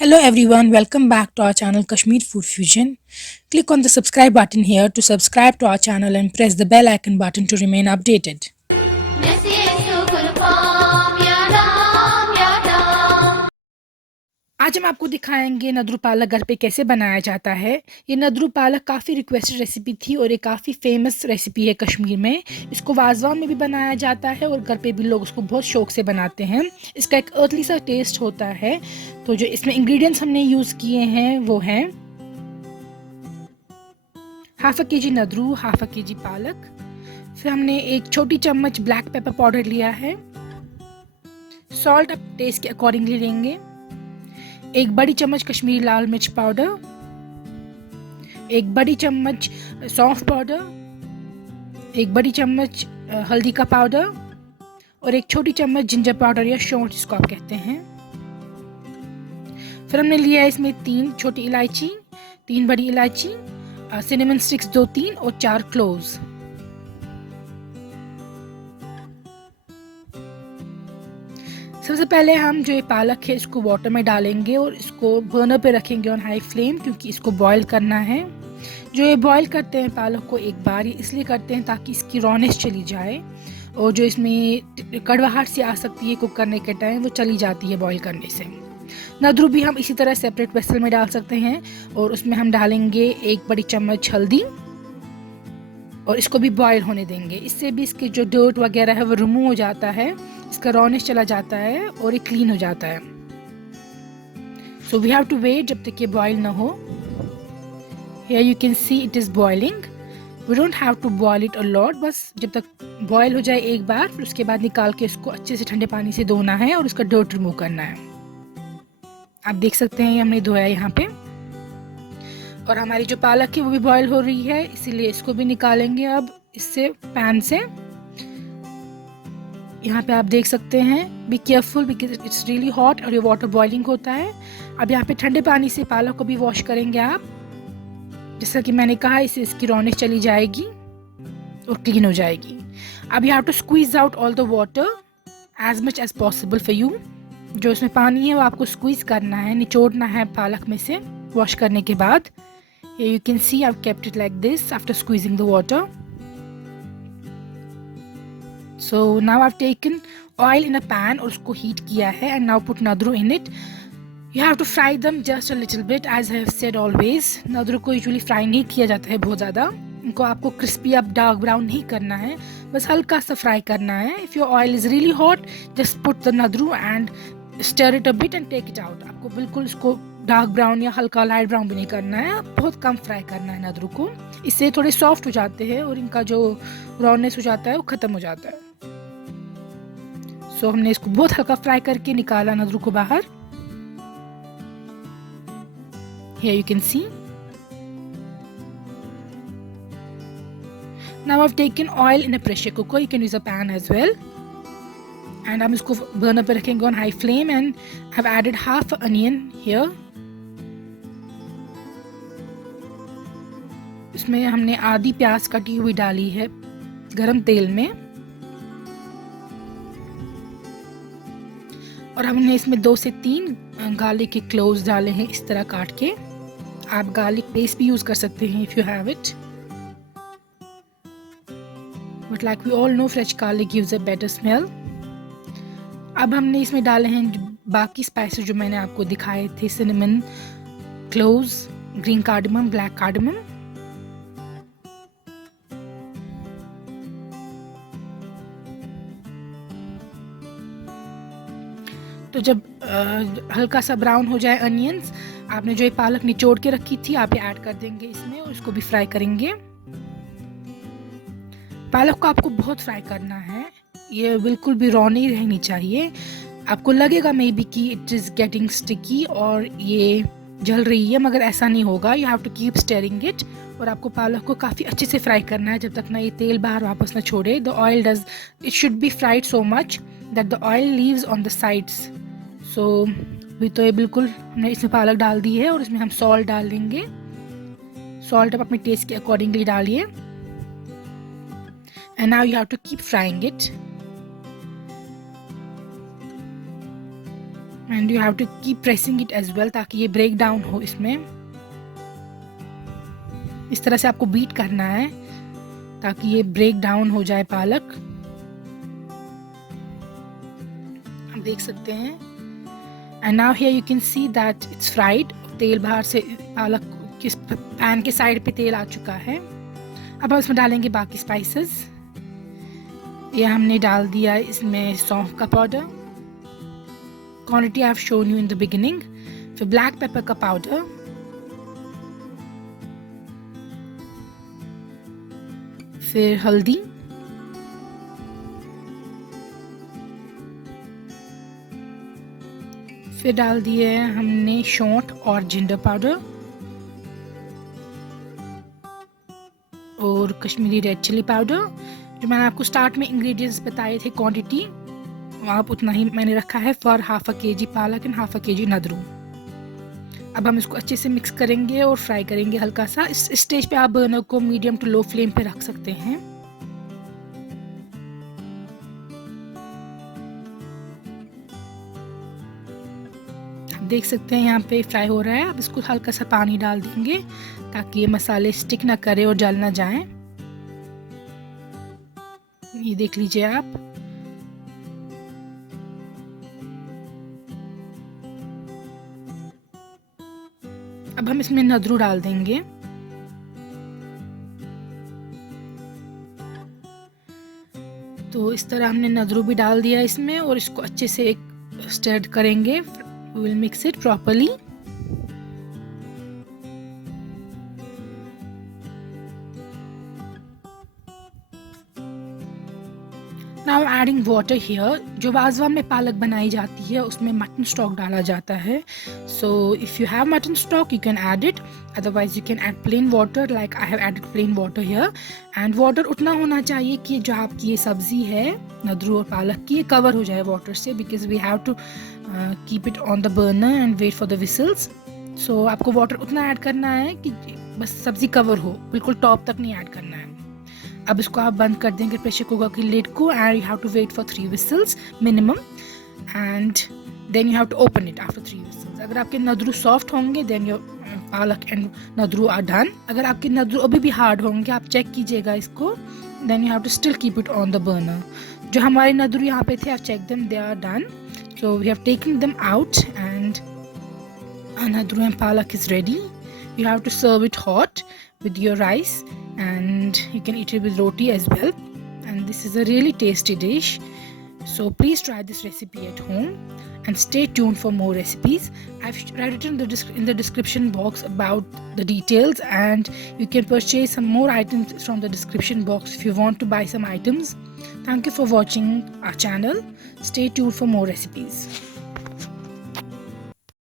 Hello everyone, welcome back to our channel Kashmir Food Fusion. Click on the subscribe button here to subscribe to our channel and press the bell icon button to remain updated. आज हम आपको दिखाएंगे नदरू पालक घर पे कैसे बनाया जाता है। ये नदरू पालक काफ़ी रिक्वेस्टेड रेसिपी थी और ये काफ़ी फेमस रेसिपी है कश्मीर में। इसको वाजवान में भी बनाया जाता है और घर पे भी लोग इसको बहुत शौक से बनाते हैं। इसका एक अर्थली सा टेस्ट होता है। तो जो इसमें इंग्रेडिएंट्स हमने यूज़ किए हैं वो हैं हाफ kg नदरू, हाफ kg पालक, फिर हमने एक छोटी चम्मच ब्लैक पेपर पाउडर लिया है, सॉल्ट आप टेस्ट के अकॉर्डिंगली लेंगे, एक बड़ी चम्मच कश्मीरी लाल मिर्च पाउडर, एक बड़ी चम्मच सौंफ पाउडर, एक बड़ी चम्मच हल्दी का पाउडर और एक छोटी चम्मच जिंजर पाउडर या शौंठ जिसको आप कहते हैं। फिर हमने लिया है इसमें 3 छोटी इलायची, 3 बड़ी इलायची, सिनेमन स्टिक्स 2-3 और 4 क्लोव्स। सबसे पहले हम जो ये पालक है इसको वाटर में डालेंगे और इसको बर्नर पे रखेंगे ऑन हाई फ्लेम, क्योंकि इसको बॉईल करना है। जो ये बॉईल करते हैं पालक को एक बार, ये इसलिए करते हैं ताकि इसकी रॉनेस चली जाए और जो इसमें कड़वाहट सी आ सकती है कुक करने के टाइम वो चली जाती है बॉईल करने से। नदरू भी हम इसी तरह सेपरेट वेसल में डाल सकते हैं और उसमें हम डालेंगे 1 बड़ी चम्मच हल्दी और इसको भी बॉईल होने देंगे। इससे भी इसके जो डर्ट वगैरह है वो रिमूव हो जाता है, इसका रॉनेस चला जाता है और ये क्लीन हो जाता है। So we have to wait जब तक ये बॉईल ना हो। Here you can see it is boiling. We don't have to boil it a lot, बस जब तक बॉईल हो जाए एक बार, फिर उसके बाद निकाल के इसको अच्छे से ठंडे पानी से धोना है और उसका डर्ट रिमूव करना है। आप देख सकते हैं ये हमने धोया यहाँ पे। और हमारी जो पालक है वो भी बॉईल हो रही है, इसीलिए इसको भी निकालेंगे अब इससे पैन से। यहाँ पे आप देख सकते हैं, be careful because it's really hot और ये वाटर बॉइलिंग होता है। अब यहाँ पे ठंडे पानी से पालक को भी वॉश करेंगे आप। जैसा कि मैंने कहा, इससे इसकी रौनक चली जाएगी और क्लीन हो जाएगी। अब you have to squeeze out all the water as much as possible for you. जो इसमें पानी है वो आपको स्क्वीज करना है, निचोड़ना है पालक में से वॉश करने के बाद। Here you can see I've kept it like this after squeezing the water. So now I've taken oil in a pan और उसको heat किया है and now put nadru in it. You have to fry them just a little bit as I have said always. nadru को usually fry नहीं किया जाता है बहुत ज़्यादा। इनको आपको crispy अब dark brown नहीं करना है, बस हल्का सा fry करना है। If your oil is really hot, just put the nadru and stir it a bit and take it out. आपको बिल्कुल इसको डार्क ब्राउन या हल्का लाइट ब्राउन भी नहीं करना है, बहुत कम फ्राई करना है नदरू को। इससे थोड़े सॉफ्ट हो जाते हैं और इनका जो रॉनेस हो जाता है वो ख़त्म हो जाता है। सो हमने इसको बहुत हल्का फ्राई करके निकाला नदरू को बाहर। Here you can see. Now I've taken oil in a pressure cooker. You can use a pan as well. And हम इसको बर्नर पे रखेंगे on high flame and I've added half an onion here. इसमें हमने आधी प्याज कटी हुई डाली है गरम तेल में और हमने इसमें 2 से 3 गार्लिक के क्लोव्स डाले हैं इस तरह काट के। आप गार्लिक पेस्ट भी यूज कर सकते हैं if you have it, but like we all know fresh garlic gives a better smell. अब हमने इसमें डाले हैं बाकी स्पाइसेस जो मैंने आपको दिखाए थे, cinnamon, cloves, green cardamom, black cardamom. तो जब हल्का सा ब्राउन हो जाए अनियंस, आपने जो ये पालक निचोड़ के रखी थी आप ये ऐड कर देंगे इसमें और इसको भी फ्राई करेंगे। पालक को आपको बहुत फ्राई करना है, ये बिल्कुल भी रॉ नहीं रहनी चाहिए। आपको लगेगा मे बी कि इट इज़ गेटिंग स्टिकी और ये जल रही है, मगर ऐसा नहीं होगा। You have to keep stirring it और आपको पालक को काफ़ी अच्छे से फ्राई करना है जब तक ना ये तेल बाहर वापस ना छोड़े। The oil does it should be fried so much that the oil leaves on the sides. So भी तो ये बिल्कुल हमने इसमें पालक डाल दी है और इसमें हम सॉल्ट डाल देंगे। सॉल्ट आप अपने टेस्ट के अकॉर्डिंगली डालिए and now you have to keep frying it. And you have to keep pressing it as well ताकि ये ब्रेक डाउन हो। इसमें इस तरह से आपको बीट करना है ताकि ये ब्रेक डाउन हो जाए पालक। आप देख सकते हैं। And now here you can see that it's fried. तेल बाहर से पालक किस पैन के साइड पे तेल आ चुका है। अब हम इसमें डालेंगे बाकी स्पाइसेस। ये हमने डाल दिया इसमें सौंफ का powder, quantity I have shown you in the beginning. फिर ब्लैक पेपर का पाउडर, फिर हल्दी, फिर डाल दिए हमने सौंठ और जिंजर पाउडर और कश्मीरी रेड चिली पाउडर। जो मैंने आपको स्टार्ट में इंग्रेडिएंट्स बताए थे क्वांटिटी, आप उतना ही मैंने रखा है फॉर हाफ अ केजी पालक एंड हाफ अ केजी नदरू। अब हम इसको अच्छे से मिक्स करेंगे और फ्राई करेंगे हल्का सा। इस स्टेज पे आप बर्नर को मीडियम टू लो फ्लेम पे रख सकते हैं। आप देख सकते हैं यहाँ पे फ्राई हो रहा है। अब इसको हल्का सा पानी डाल देंगे ताकि ये मसाले स्टिक ना करे और जल ना जाए। ये देख लीजिए आप। अब हम इसमें नदरू डाल देंगे। तो इस तरह हमने नदरू भी डाल दिया इसमें और इसको अच्छे से एक स्टर करेंगे। We will mix it properly. Now adding water here. जो वाज़वान में पालक बनाई जाती है उसमें मटन स्टॉक डाला जाता है। So if you have mutton stock you can add it. Otherwise you can add plain water like I have added plain water here. And water उतना होना चाहिए कि जो आपकी ये सब्ज़ी है नदरू और पालक की, ये कवर हो जाए वाटर से, because we have to keep it on the burner and wait for the whistles. So आपको वाटर उतना ऐड करना है कि बस सब्ज़ी कवर हो, बिल्कुल टॉप तक नहीं ऐड करना है। अब इसको आप बंद कर देंगे प्रेशर कुकर की लिड को and you have to wait for 3 whistles minimum and then you have to open it after 3 whistles। अगर आपके नदरू सॉफ्ट होंगे then your palak and nadru are done. अगर आपके नदरू अभी भी हार्ड होंगे आप चेक कीजिएगा इसको, then you have to still keep it on the burner. जो हमारे नदरू यहाँ पे थे आप check them, they are done. So we have taken them out and nadru and palak is ready. You have to serve it hot with your rice and you can eat it with roti as well, and this is a really tasty dish. So please try this recipe at home and stay tuned for more recipes. I've written in the description box about the details and you can purchase some more items from the description box if you want to buy some items. Thank you for watching our channel. Stay tuned for more recipes.